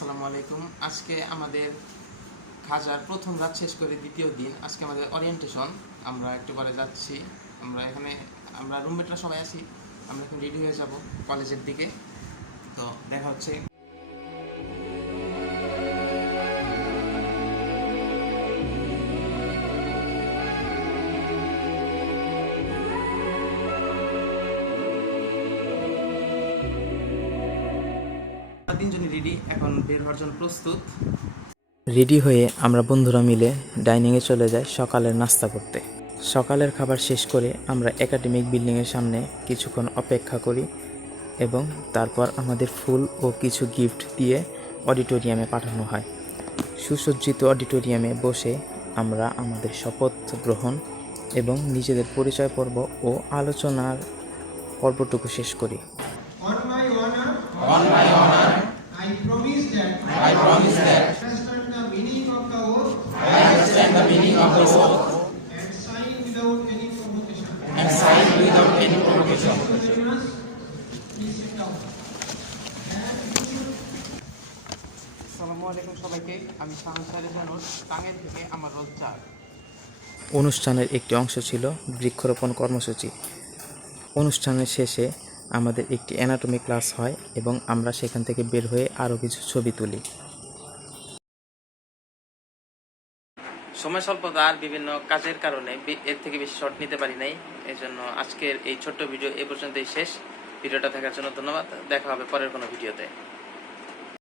আসসালামু আলাইকুম। আজকে আমাদের খাজার প্রথম রাত শেষ করে দ্বিতীয় দিন। আজকে আমাদের ওরিয়েন্টেশন আমরা একটু পরে যাচ্ছি। আমরা এখানে, আমরা রুমমেটরা সবাই আছি। আমরা এখন রেডি হয়ে যাব কলেজের দিকে। তো দেখা হচ্ছে তিনজনই রেডি এখন বের হওয়ার জন্য প্রস্তুত। রেডি হয়ে আমরা বন্ধুরা মিলে ডাইনিংয়ে চলে যাই সকালের নাস্তা করতে। সকালের খাবার শেষ করে আমরা একাডেমিক বিল্ডিংয়ের সামনে কিছুক্ষণ অপেক্ষা করি এবং তারপর আমাদের ফুল ও কিছু গিফট দিয়ে অডিটোরিয়ামে পাঠানো হয়। সুসজ্জিত অডিটোরিয়ামে বসে আমরা আমাদের শপথ গ্রহণ এবং নিজেদের পরিচয় পর্ব ও আলোচনার পর্বটুকু শেষ করি। promise that. I understand the meaning of the oath and sign without any provocation. অনুষ্ঠানের একটি অংশ ছিল বৃক্ষরোপণ কর্মসূচি। অনুষ্ঠানের শেষে আমাদের একটি অ্যানাটমি ক্লাস হয় এবং আমরা সেখান থেকে বের হয়ে আরও কিছু ছবি তুলি। সময় স্বল্পতা আর বিভিন্ন কাজের কারণে এর থেকে বেশি শর্ট নিতে পারি নাই। এই জন্য আজকের এই ছোট্ট ভিডিও এ পর্যন্তই শেষ। ভিডিওটা থাকার জন্য ধন্যবাদ। দেখা হবে পরের কোনো ভিডিওতে